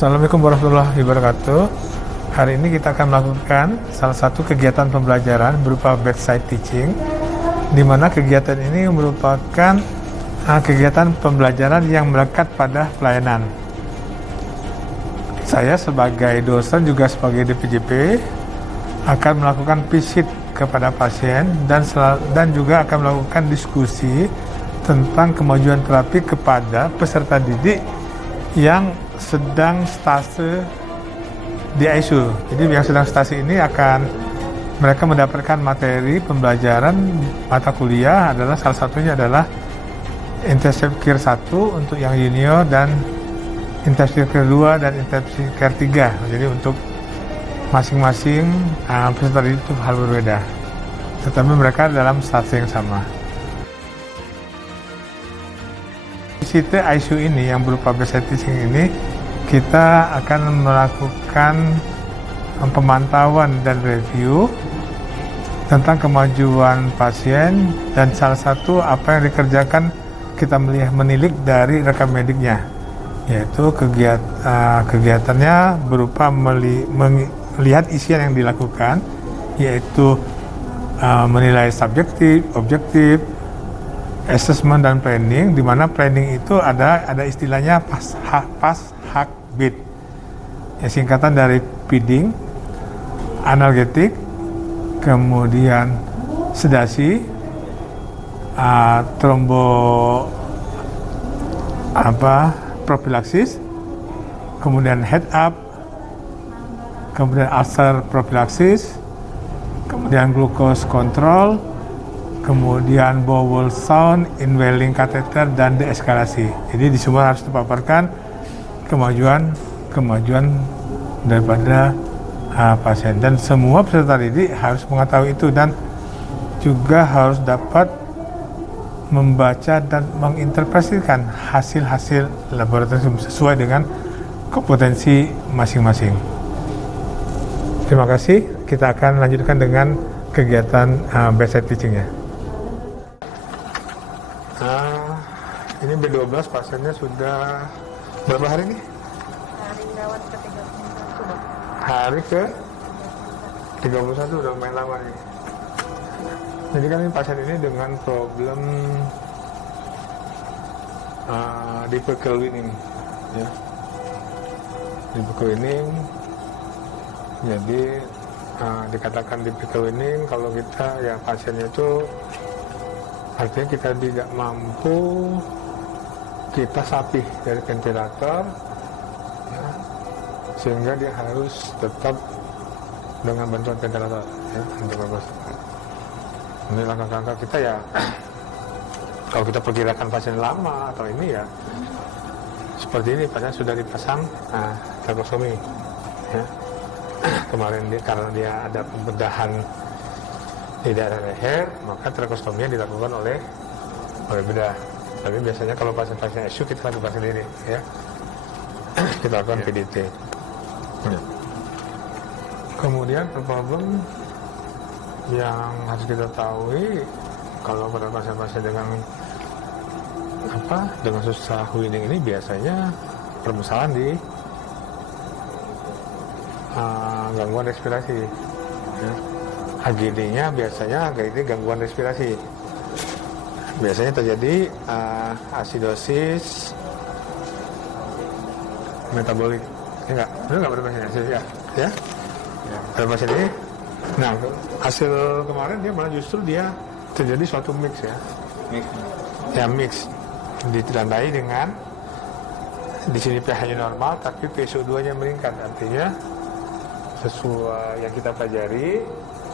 Assalamualaikum warahmatullahi wabarakatuh. Hari ini kita akan melakukan salah satu kegiatan pembelajaran berupa bedside teaching, di mana kegiatan ini merupakan kegiatan pembelajaran yang melekat pada pelayanan. Saya sebagai dosen juga sebagai DPJP akan melakukan visit kepada pasien dan juga akan melakukan diskusi tentang kemajuan terapi kepada peserta didik yang sedang stase di ICU. Jadi yang sedang stase ini akan mereka mendapatkan materi pembelajaran mata kuliah adalah salah satunya adalah intensive care 1 untuk yang junior dan intensive care 2 dan intensive care 3. Jadi untuk masing-masing peserta didik itu hal berbeda, tetapi mereka dalam stase yang sama. Visit ICU ini yang berupa bedside teaching ini kita akan melakukan pemantauan dan review tentang kemajuan pasien, dan salah satu apa yang dikerjakan kita menilik dari rekam mediknya, yaitu kegiatannya berupa melihat isian yang dilakukan, yaitu menilai subjektif, objektif, assessment dan planning, di mana planning itu ada istilahnya PAS-HAK-BID, ya, singkatan dari feeding, analgetik, kemudian sedasi, propilaksis, kemudian head up, kemudian ulcer propilaksis, kemudian glucose control, kemudian bowel sound, inhaling catheter, dan deeskalasi. Jadi di semua harus dipaparkan kemajuan daripada pasien, dan semua peserta didik harus mengetahui itu dan juga harus dapat membaca dan menginterpretasikan hasil-hasil laboratorium sesuai dengan kompetensi masing-masing. Terima kasih. Kita akan lanjutkan dengan kegiatan bedside teaching-nya. Ini B12 pasiennya sudah berapa hari nih? Hari rawat ke 31. Hari ke 31, udah lumayan lama nih. Jadi kan ini pasien ini dengan problem deep cleaning, ya. Deep cleaning, jadi dikatakan deep cleaning kalau kita ya pasiennya itu artinya kita tidak mampu kita sapih dari ventilator, ya, sehingga dia harus tetap dengan bantuan ventilator, ya, untuk bebas. Ini langkah-langkah kita ya, kalau kita perkirakan pasien lama atau ini ya seperti ini, pasien sudah dipasang trakostomi, ya. Kemarin karena dia ada pembedahan di daerah leher, maka trakostominya dilakukan oleh bedah. Tapi biasanya kalau pasien-pasien ICU kita lakukan sendiri, ya. Kita lakukan PDT. Ya. Kemudian problem yang harus kita ketahui kalau pada pasien-pasien dengan susah healing ini biasanya permasalahan di gangguan respirasi, ya. AGD-nya biasanya gangguan respirasi. Biasanya terjadi asidosis metabolik. Enggak pada pasien acidosis, ya. Pada pasien ini, nah hasil kemarin dia malah justru dia terjadi suatu mix, ya. Mix ditandai dengan di sini pH-nya normal tapi PSO2-nya meningkat, artinya sesuai yang kita pelajari,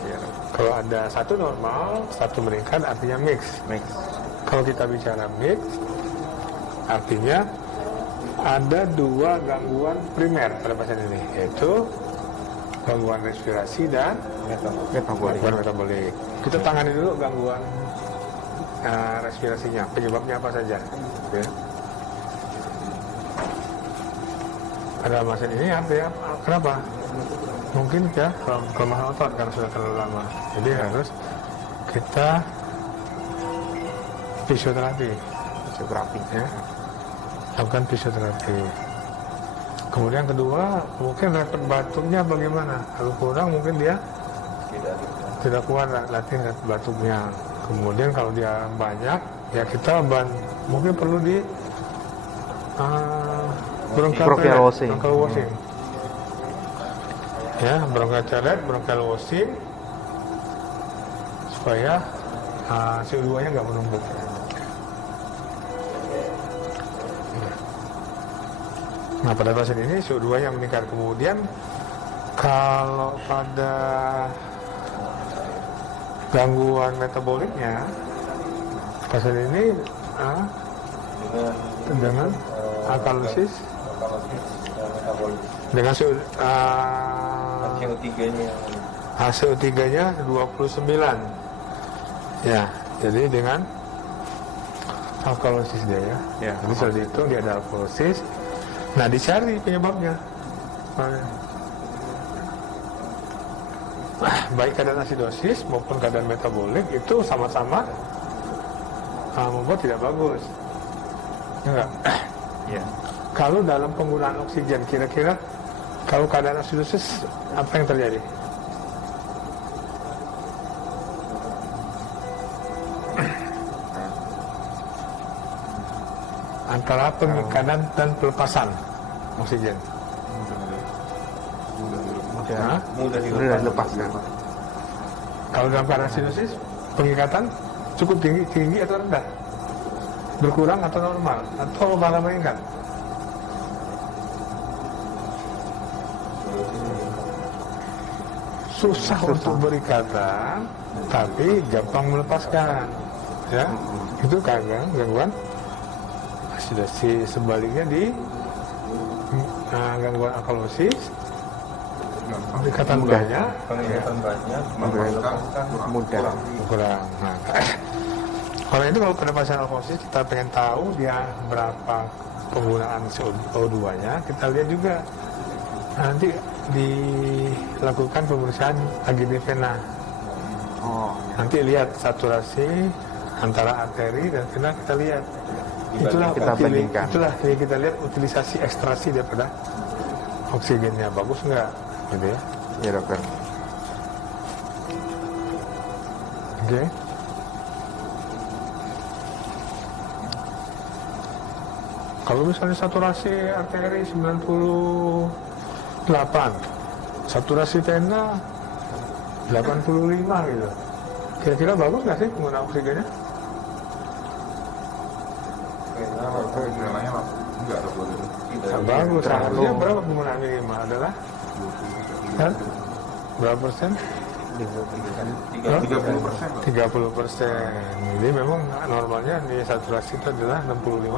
ya, kalau ada satu normal, satu meningkat, artinya mix. Kalau kita bicara mix, artinya ada dua gangguan primer pada pasien ini, yaitu gangguan respirasi dan metabolik. Kita tangani dulu gangguan respirasinya, penyebabnya apa saja, ya. Pada pasien ini artinya kenapa? Mungkin ya kelemahan otot karena sudah terlalu lama, jadi harus kita fisioterapi, ya, lakukan fisioterapi. Kemudian kedua, mungkin repot batuknya bagaimana? Kalau kurang mungkin dia tidak kuat latih repot batuknya. Kemudian kalau dia banyak, ya kita mungkin perlu di bronchial washing. Ya, bronchial washing supaya CO2-nya nggak menumpuk. Nah, pada pasien ini CO2-nya meningkat. Kemudian kalau pada gangguan metaboliknya, pasien ini dengan alkalosis, dengan CO3-nya 29. Ya, jadi dengan alkalosis dia ya. Jadi setelah dihitung dia ada alkalosis. Nah, dicari penyebabnya. Baik keadaan asidosis maupun keadaan metabolik itu sama-sama membuat tidak bagus. Enggak. Ya. Kalau dalam penggunaan oksigen, kira-kira kalau keadaan asidosis apa yang terjadi? Antara pengikatan dan pelepasan oksigen. Mudah dilepaskan. Kalau dalam keadaan asidosis, pengikatan cukup tinggi atau rendah? Berkurang atau normal? Atau malah meningkat? Susah untuk berikatan, tapi gampang melepaskan. Ya, itu gangguan asidosis. Sebaliknya di gangguan alkalosis, ikatan banyak, kurang. Nah, kalau itu, kalau pada pasien alkalosis kita pengen tahu dia berapa penggunaan CO2-nya, kita lihat juga nanti dilakukan pemeriksaan AGD vena. Nanti lihat saturasi antara arteri dan vena, kita lihat. Itulah yang kita lihat utilisasi ekstrasi daripada oksigennya bagus nggak, gitu ya? Ya dokter. Oke. Kalau misalnya saturasi arteri 98, saturasi vena 85 gitu, kira-kira bagus nggak sih penggunaan oksigennya? Bagus. Harusnya berapa penggunaan minimal adalah? Berapa persen? 30%. Jadi memang normalnya di saturasi itu adalah 65.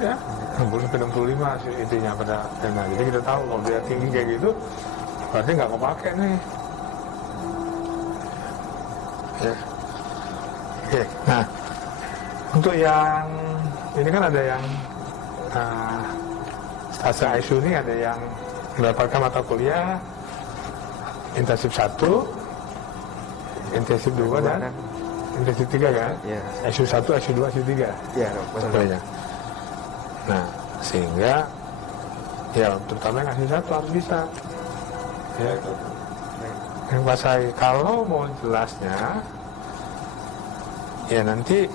Ya, 60-65 sih intinya pada vena. Jadi kita tahu kalau dia tinggi kayak gitu, berarti nggak kepake nih. Ya. Oke. Nah, untuk yang ini kan ada yang stase ICU ini, ada yang mendapatkan mata kuliah intensif 1, intensif 2 dan intensif 3 kan? Yes. ICU 1, ICU 2, ICU 3. Iya, dokter. Nah, sehingga ya terutama yang ICU 1 harus bisa. Ya, yang pasai kalau mau jelasnya, ya nanti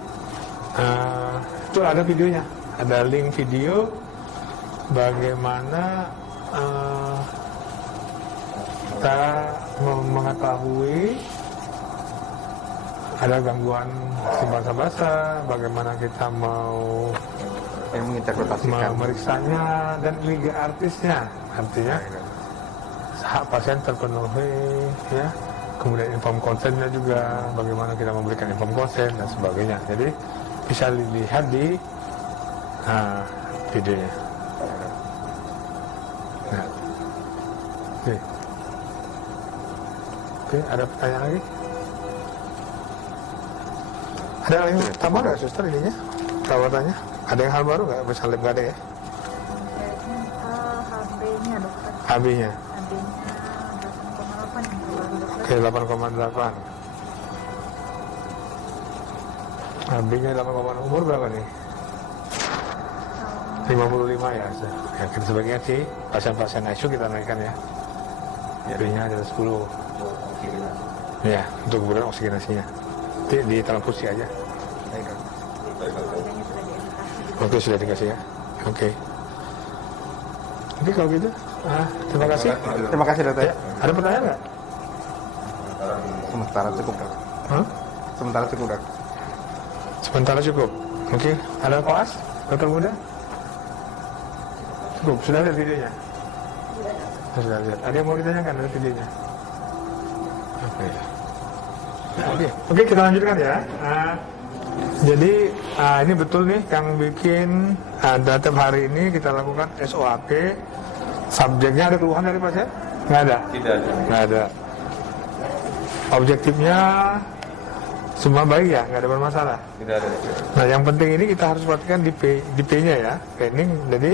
itu ada videonya, ada link video bagaimana kita mengetahui ada gangguan simpang basah, bagaimana kita mau memeriksanya dan liga artisnya, artinya hak pasien terpenuhi, ya. Kemudian inform konsennya juga, bagaimana kita memberikan inform konsen dan sebagainya. Jadi bisa dilihat di videonya. Nah. Oke, ada pertanyaan lagi? Ada yang tambah nggak, suster, ininya? Perawatannya? Ada yang hal baru nggak? Misalnya nggak ada ya? HB-nya dokter. HB-nya? HB-nya 8,8 dokter. Oke, 8,8. HB-nya 8,8. Umur berapa nih? Tahun 55 ya. Ya kita sebagian sih pasien-pasien ICU kita naikkan ya. Jadinya ada 10. Ya, untuk kemudian oksigenasinya. Di transfusi aja. Naikkan. Oke, sudah dikasih ya. Oke. Oke kalau gitu. Terima kasih. Terima kasih dokter. Ya, ada pertanyaan nggak? Sementara cukup dok. Hah? Sementara cukup dok. Sementara cukup. Oke. Ada koas? Dokter muda? Cukup. Sudah lihat videonya? Sudah lihat. Ada yang mau ditanyakan dari videonya? Oke. Oke, kita lanjutkan ya. Jadi ini betul nih yang bikin tiap hari ini kita lakukan SOAP. Subjeknya ada keluhan dari pasien? Nggak ada? Tidak ada. Nggak ada. Objektifnya semua baik ya? Nggak ada bermasalah? Tidak ada. Nah yang penting ini kita harus perhatikan di P-nya ya. Planning. Jadi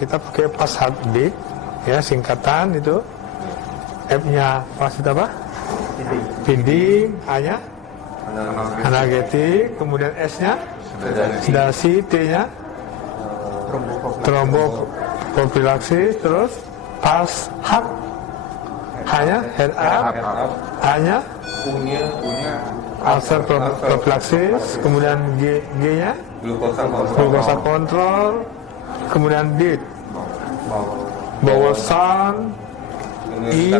kita pakai fast heartbeat ya, singkatan itu. F-nya fast apa? Feeding, A-nya analgetik, kemudian S-nya sedasi, T-nya trombopropilaksis, terus pulse heart, H-nya head up, A-nya ulcer propilaksis, kemudian G-nya glukosa kontrol, kemudian D bowel sound, I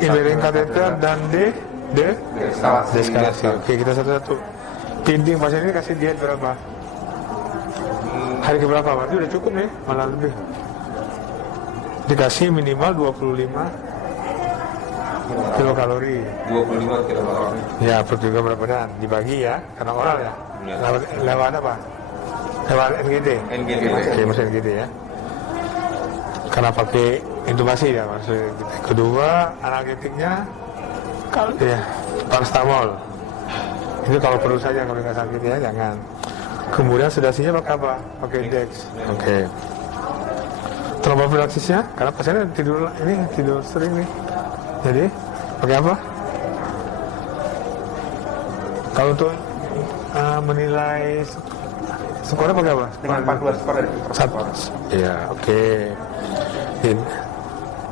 inhalering catheter, dan D deskalasi. Oke, kita satu-satu. Feeding pasien ini kasih diet berapa? Hari keberapa? Berarti udah cukup nih, malah lebih. Dikasih minimal 25 kilokalori. 25 kilokalori. Ya, per kilogram berat badan. Dibagi ya, karena oral ya. Lewat apa? Lewat NGD. Oke, masih NGD ya. Karena pakai intubasi ya maksudnya. Kedua, analgetiknya kalau ya paracetamol. Itu kalau perlu saja, kalau nggak sakit ya jangan. Kemudian sedasinya pakai apa? Pakai Dex. Oke. Trombofilaksisnya karena pasiennya tidur sering nih. Jadi pakai apa? Kalau untuk menilai skornya pakai apa? Dengan 14 skor dari Ya, oke.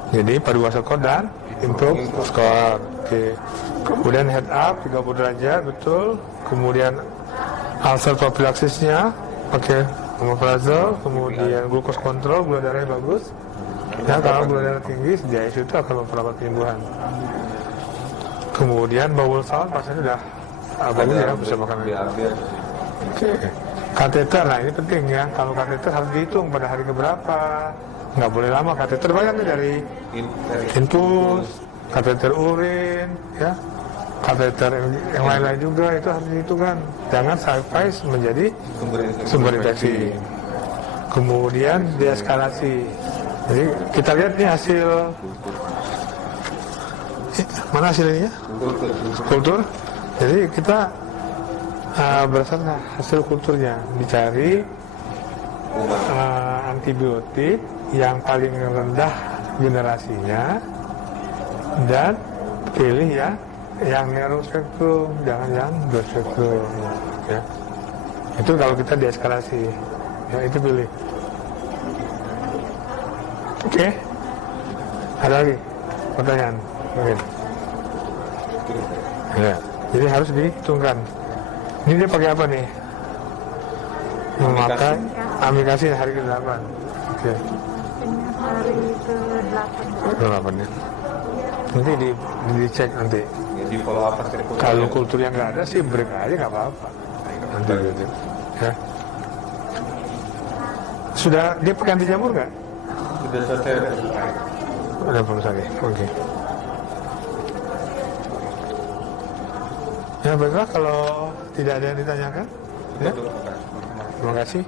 Jadi paduan skor dan improve skor. Oke. Kemudian head up 30 derajat, betul. Kemudian ulcer profilaksisnya pakai omeprazole, kemudian glukos kontrol, gula darahnya bagus. Ya, kalau gula darah tinggi, di ICU itu akan memperlambat penyembuhan. Kemudian bowel sound pasiennya udah bagus ya, bisa makan. Oke. Kateter, nah ini penting ya. Kalau kateter harus dihitung pada hari keberapa. Nggak boleh lama. Kateter banyak nih dari infus, kateter urin, ya, kateter yang lain-lain juga itu harus dihitung kan. Jangan sampai menjadi sumber infeksi. Kemudian deeskalasi. Jadi kita lihat nih hasil mana hasilnya? Kultur. Jadi kita berdasarkan hasil kulturnya dicari antibiotik yang paling rendah generasinya dan pilih ya yang narrow spektrum, jangan yang broad spektrum ya. Itu kalau kita deeskalasi ya, itu pilih. Oke. Ada lagi pertanyaan mungkin? Ya, jadi harus dihitungkan. Ini dia pakai apa nih? Memakai amikasi hari ke-8. Oke. Hari ke-8. Ke-8 ya. Nanti dicek nanti. di follow up hasil Kalau kultur yang nggak ada sih break aja nggak apa-apa. Nanti gitu. Ya. Sudah dia pakai anti jamur nggak? sudah selesai. Ada perlu lagi. Oke. Ya baiklah kalau tidak ada yang ditanyakan. Ya. Terima kasih.